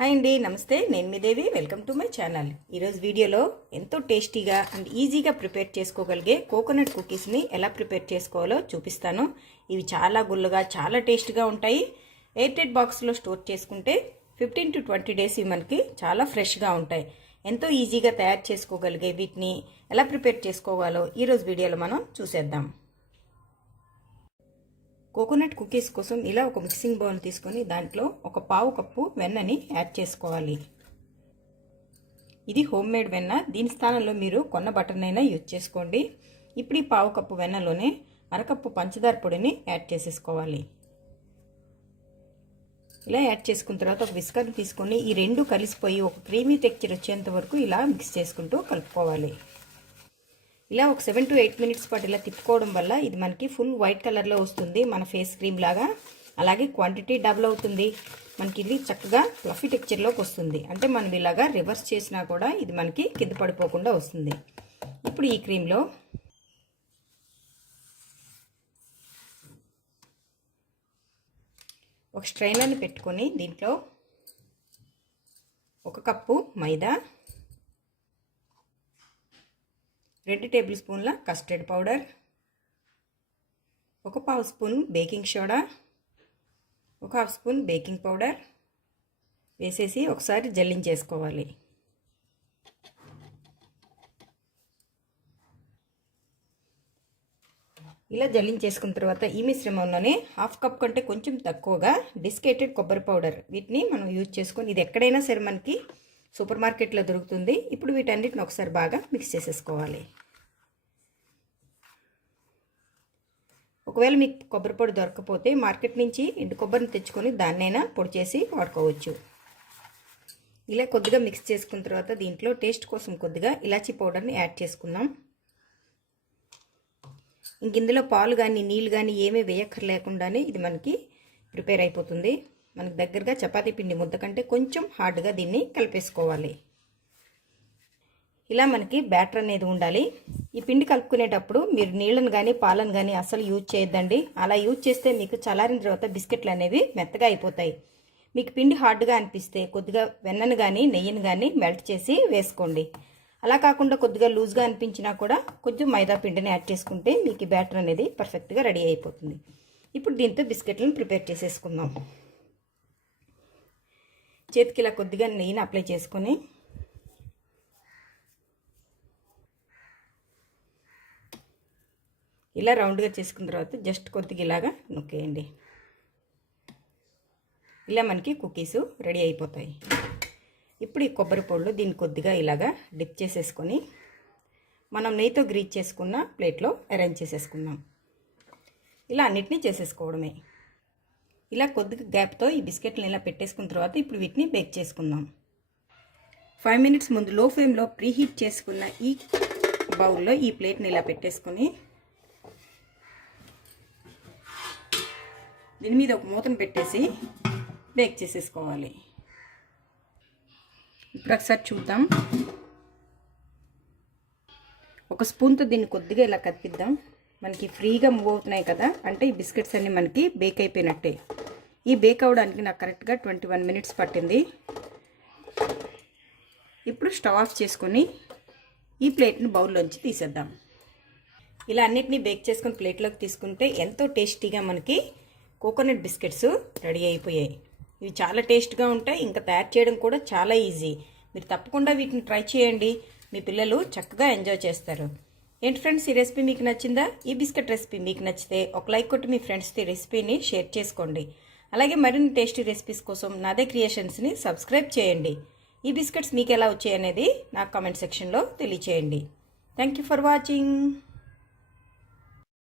Hi అండి నమస్తే. నేను మీ Devi. Welcome to my channel ఈరోజు వీడియోలో ఎంతో టేస్టీగా అండ్ ఈజీగా ప్రిపేర్ చేసుకోగలిగే కోకోనట్ కుకీస్ని ఎలా ప్రిపేర్ చేసుకోవాలో చూపిస్తాను. ఇవి చాలా గుల్లగా చాలా టేస్ట్గా ఉంటాయి. ఎయిర్టెడ్ బాక్స్లో స్టోర్ చేసుకుంటే ఫిఫ్టీన్ టు ట్వంటీ డేస్ ఇవి మనకి చాలా ఫ్రెష్గా ఉంటాయి. ఎంతో ఈజీగా తయారు చేసుకోగలిగే వీటిని ఎలా ప్రిపేర్ చేసుకోవాలో ఈరోజు వీడియోలో మనం చూసేద్దాం. కోకోనట్ కుకీస్ కోసం ఇలా ఒక మిక్సింగ్ బౌల్ తీసుకొని దాంట్లో ఒక పావు కప్పు వెన్నని యాడ్ చేసుకోవాలి. ఇది హోమ్ మేడ్ వెన్న. దీని స్థానంలో మీరు కొన్న బటర్నైనా యూజ్ చేసుకోండి. ఇప్పుడు ఈ పావు కప్పు వెన్నలోనే అరకప్పు పంచదార పొడిని యాడ్ చేసేసుకోవాలి. ఇలా యాడ్ చేసుకున్న తర్వాత ఒక విస్కర్ తీసుకొని ఈ రెండు కలిసిపోయి ఒక క్రీమీ టెక్చర్ వచ్చేంత వరకు ఇలా మిక్స్ చేసుకుంటూ కలుపుకోవాలి. ఇలా ఒక సెవెన్ టు ఎయిట్ మినిట్స్ పాటు ఇలా తిప్పుకోవడం వల్ల ఇది మనకి ఫుల్ వైట్ కలర్లో వస్తుంది మన ఫేస్ క్రీమ్ లాగా. అలాగే క్వాంటిటీ డబుల్ అవుతుంది. మనకి ఇది చక్కగా ఫ్లఫీ టెక్చర్లోకి వస్తుంది. అంటే మనం ఇలాగా రివర్స్ చేసినా కూడా ఇది మనకి కింద పడిపోకుండా వస్తుంది. ఇప్పుడు ఈ క్రీమ్లో ఒక స్ట్రైనర్ని పెట్టుకొని దీంట్లో ఒక కప్పు మైదా రెండు టేబుల్ స్పూన్ల కస్టర్డ్ పౌడర్ ఒక పావు స్పూన్ బేకింగ్ సోడా ఒక హాఫ్ స్పూన్ బేకింగ్ పౌడర్ వేసేసి ఒకసారి జల్లించేసుకోవాలి. ఇలా జల్లించేసుకున్న తర్వాత ఈ మిశ్రమంలోనే హాఫ్ కప్ కంటే కొంచెం తక్కువగా డిస్కేటెడ్ కొబ్బరి పౌడర్ వీటిని మనం యూజ్ చేసుకొని ఇది ఎక్కడైనా సరే మనకి సూపర్ మార్కెట్లో దొరుకుతుంది. ఇప్పుడు వీటన్నిటిని ఒకసారి బాగా మిక్స్ చేసేసుకోవాలి. ఒకవేళ మీకు కొబ్బరి పొడి దొరకకపోతే మార్కెట్ నుంచి ఎండు కొబ్బరిని తెచ్చుకొని దాన్నైనా పొడి చేసి వాడుకోవచ్చు. ఇలా కొద్దిగా మిక్స్ చేసుకున్న తర్వాత దీంట్లో టేస్ట్ కోసం కొద్దిగా ఇలాచీ పౌడర్ని యాడ్ చేసుకుందాం. ఇంక ఇందులో పాలు కానీ నీళ్ళు కానీ ఏమీ వేయక్కర్లేకుండానే ఇది మనకి ప్రిపేర్ అయిపోతుంది. మనకు దగ్గరగా చపాతీ పిండి ముద్ద కంటే కొంచెం హార్డ్గా దీన్ని కలిపేసుకోవాలి. ఇలా మనకి బ్యాటర్ అనేది ఉండాలి. ఈ పిండి కలుపుకునేటప్పుడు మీరు నీళ్ళను కానీ పాలను కానీ అసలు యూజ్ చేయొద్దండి. అలా యూజ్ చేస్తే మీకు చల్లారిన తర్వాత బిస్కెట్లు అనేవి మెత్తగా అయిపోతాయి. మీకు పిండి హార్డ్గా అనిపిస్తే కొద్దిగా వెన్నను కానీ నెయ్యిని కానీ మెల్ట్ చేసి వేసుకోండి. అలా కాకుండా కొద్దిగా లూజ్గా అనిపించినా కూడా కొంచెం మైదా పిండిని యాడ్ చేసుకుంటే మీకు బ్యాటర్ అనేది పర్ఫెక్ట్గా రెడీ అయిపోతుంది. ఇప్పుడు దీంతో బిస్కెట్లను ప్రిపేర్ చేసేసుకుందాం. చేతికి ఇలా కొద్దిగా నెయ్యిని అప్లై చేసుకొని ఇలా రౌండ్గా చేసుకున్న తర్వాత జస్ట్ కొద్దిగా ఇలాగా నొక్కేయండి. ఇలా మనకి కుకీస్ రెడీ అయిపోతాయి. ఇప్పుడు ఈ కొబ్బరి పొడిలో దీన్ని కొద్దిగా ఇలాగా డిప్ చేసేసుకొని మనం నెయ్యితో గ్రీచ్ చేసుకున్న ప్లేట్లో అరేంజ్ చేసేసుకుందాం. ఇలా అన్నిటినీ చేసేసుకోవడమే. ఇలా కొద్దిగా గ్యాప్తో ఈ బిస్కెట్లను ఇలా పెట్టేసుకున్న తర్వాత ఇప్పుడు వీటిని బేక్ చేసుకుందాం. ఫైవ్ మినిట్స్ ముందు లో ఫ్లేమ్లో ప్రీహీట్ చేసుకున్న ఈ బౌల్లో ఈ ప్లేట్ని ఇలా పెట్టేసుకొని దీని మీద ఒక మూతను పెట్టేసి బేక్ చేసేసుకోవాలి. ఇప్పుడు ఒకసారి చూద్దాం. ఒక స్పూన్తో దీన్ని కొద్దిగా ఇలా కత్తిద్దాం మనకి ఫ్రీగా మూవ్ అవుతున్నాయి కదా అంటే ఈ బిస్కెట్స్ అన్నీ మనకి బేక్ అయిపోయినట్టే. ఈ బేక్ అవడానికి నాకు కరెక్ట్గా ట్వంటీ వన్ మినిట్స్ పట్టింది. ఇప్పుడు స్టవ్ ఆఫ్ చేసుకొని ఈ ప్లేట్ని బౌల్లోంచి తీసేద్దాం. ఇలా అన్నిటినీ బేక్ చేసుకొని ప్లేట్లోకి తీసుకుంటే ఎంతో టేస్టీగా మనకి కోకోనట్ బిస్కెట్స్ రెడీ అయిపోయాయి. ఇవి చాలా టేస్ట్గా ఉంటాయి ఇంకా తయారు చేయడం కూడా చాలా ఈజీ. మీరు తప్పకుండా వీటిని ట్రై చేయండి. మీ పిల్లలు చక్కగా ఎంజాయ్ చేస్తారు. ఏంటి ఫ్రెండ్స్ ఈ రెసిపీ మీకు నచ్చిందా? ఈ బిస్కెట్ రెసిపీ మీకు నచ్చితే ఒక లైక్ కొట్టి మీ ఫ్రెండ్స్తో రెసిపీని షేర్ చేసుకోండి. అలాగే మరిన్ని టేస్టీ రెసిపీస్ కోసం నాదే క్రియేషన్స్ని సబ్స్క్రైబ్ చేయండి. ఈ బిస్కెట్స్ మీకు ఎలా వచ్చాయనేది నాకు కామెంట్ సెక్షన్లో తెలియచేయండి. Thank you for watching